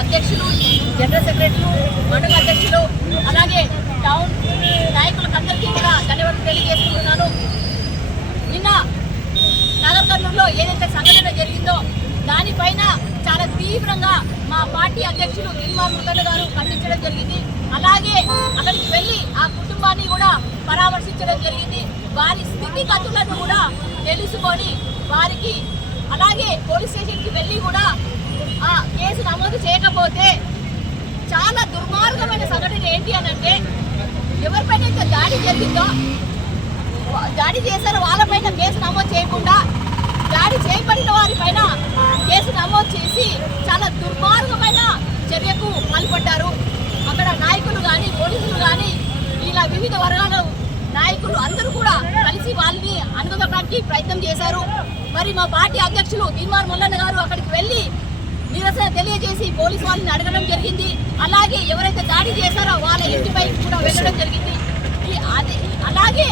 అధ్యక్షులు, జనరల్ సెక్రటరీలు, మండల అధ్యక్షులు, అలాగే టౌన్ నాయకులందరికీ కూడా ధన్యవాదాలు తెలియజేసుకుంటున్నాను. నిన్న నగర కర్నూలులో ఏదైతే సంఘటన జరిగిందో దానిపైన చాలా తీవ్రంగా మా పార్టీ అధ్యక్షులు దిల్మార్ ముల్లన్న గారు ఖండించడం జరిగింది. అలాగే అక్కడికి వెళ్ళి ఆ కుటుంబాన్ని కూడా పరామర్శించడం జరిగింది. వారి స్థితిగతులను కూడా తెలుసుకొని వారికి అలాగే పోలీస్ స్టేషన్కి వెళ్ళి కూడా ఆ కేసు నమోదు చేయకపోతే చాలా దుర్మార్గమైన సంఘటన ఏంటి అని అంటే, ఎవరిపైన దాడి జరిగిందో దాడి చేశారో వాళ్ళపైన కేసు నమోదు చేయకుండా దాడి చేయబడిన వారిపైన కేసు నమోదు చేసి చాలా దుర్మార్గమైన చర్యకు పాల్పడ్డారు. అక్కడ నాయకులు కానీ పోలీసులు కానీ ఇలా వివిధ వర్గాల నాయకులు అందరూ కూడా కలిసి వాళ్ళని అనుగమనడానికి ప్రయత్నం చేశారు. మరి మా పార్టీ అధ్యక్షులు దిల్మార్ ముల్లన్న గారు అక్కడికి వెళ్ళి నిరసన తెలియజేసి పోలీసు వాళ్ళని అడగడం జరిగింది. అలాగే ఎవరైతే దాడి చేశారో వాళ్ళ ఇంటిపై కూడా వెళ్ళడం జరిగింది. అలాగే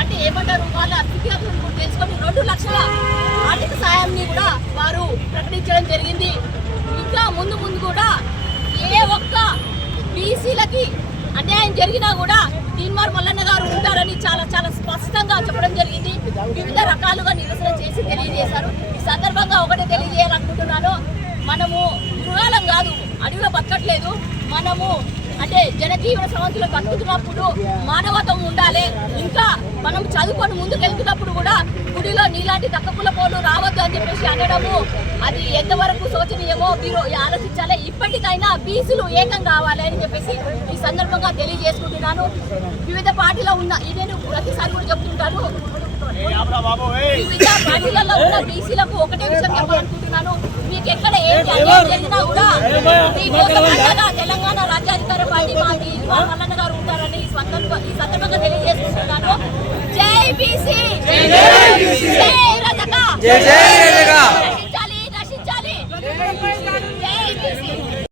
అంటే ఏమంటారు, వాళ్ళ స్థితిగతులను తెలుసుకొని 2 లక్షల ఆర్థిక సాయాన్ని కూడా వారు ప్రకటించడం జరిగింది. ఇంకా ముందు కూడా ఏ ఒక్క బీసీలకి అన్యాయం జరిగినా కూడా దిల్మార్ ముల్లన్న గారు ఉంటారని చాలా స్పష్టంగా చెప్పడం జరిగింది. వివిధ రకాలుగా నిరసన చేసి తెలియజేశారు. ఈ సందర్భంగా ఒకటే తెలియజేయాలనుకుంటున్నాను, మనము మృగాలం కాదు, అడవిలో బతకట్లేదు. మనము అంటే జనజీవన సమస్యలు బతుకుతున్నప్పుడు మానవత్వం ఉండాలి. ఇంకా మనం చదువుకొని ముందుకు వెళ్తున్నప్పుడు కూడా గుడిలో నీలాంటి తక్కువ పోలు రావద్దు అని చెప్పేసి అనడము అది ఎంతవరకు శోచనీయమో మీరు ఆలోచించాలి. ఇప్పటికైనా బీసీలు ఏకం కావాలి అని చెప్పేసి ఈ సందర్భంగా తెలియజేసుకుంటున్నాను. వివిధ పార్టీలో ఉన్న నేను ప్రతిసారి కూడా చెప్తుంటాను, వివిధ పార్టీలలో ఉన్న బీసీలకు ఒకటే విషయం చెప్పాలనుకుంటున్నాను, మీకు ఎక్కడ ఏం జరిగినా కూడా తెలంగాణ రాజ్యాధికార పార్టీ మా దిల్మార్ ముల్లన్న గారు ఉంటారని ఈ సందర్భంగా తెలియజేసుకుంటున్నాను. జై బీసీ, జై రజక, నశించాలి.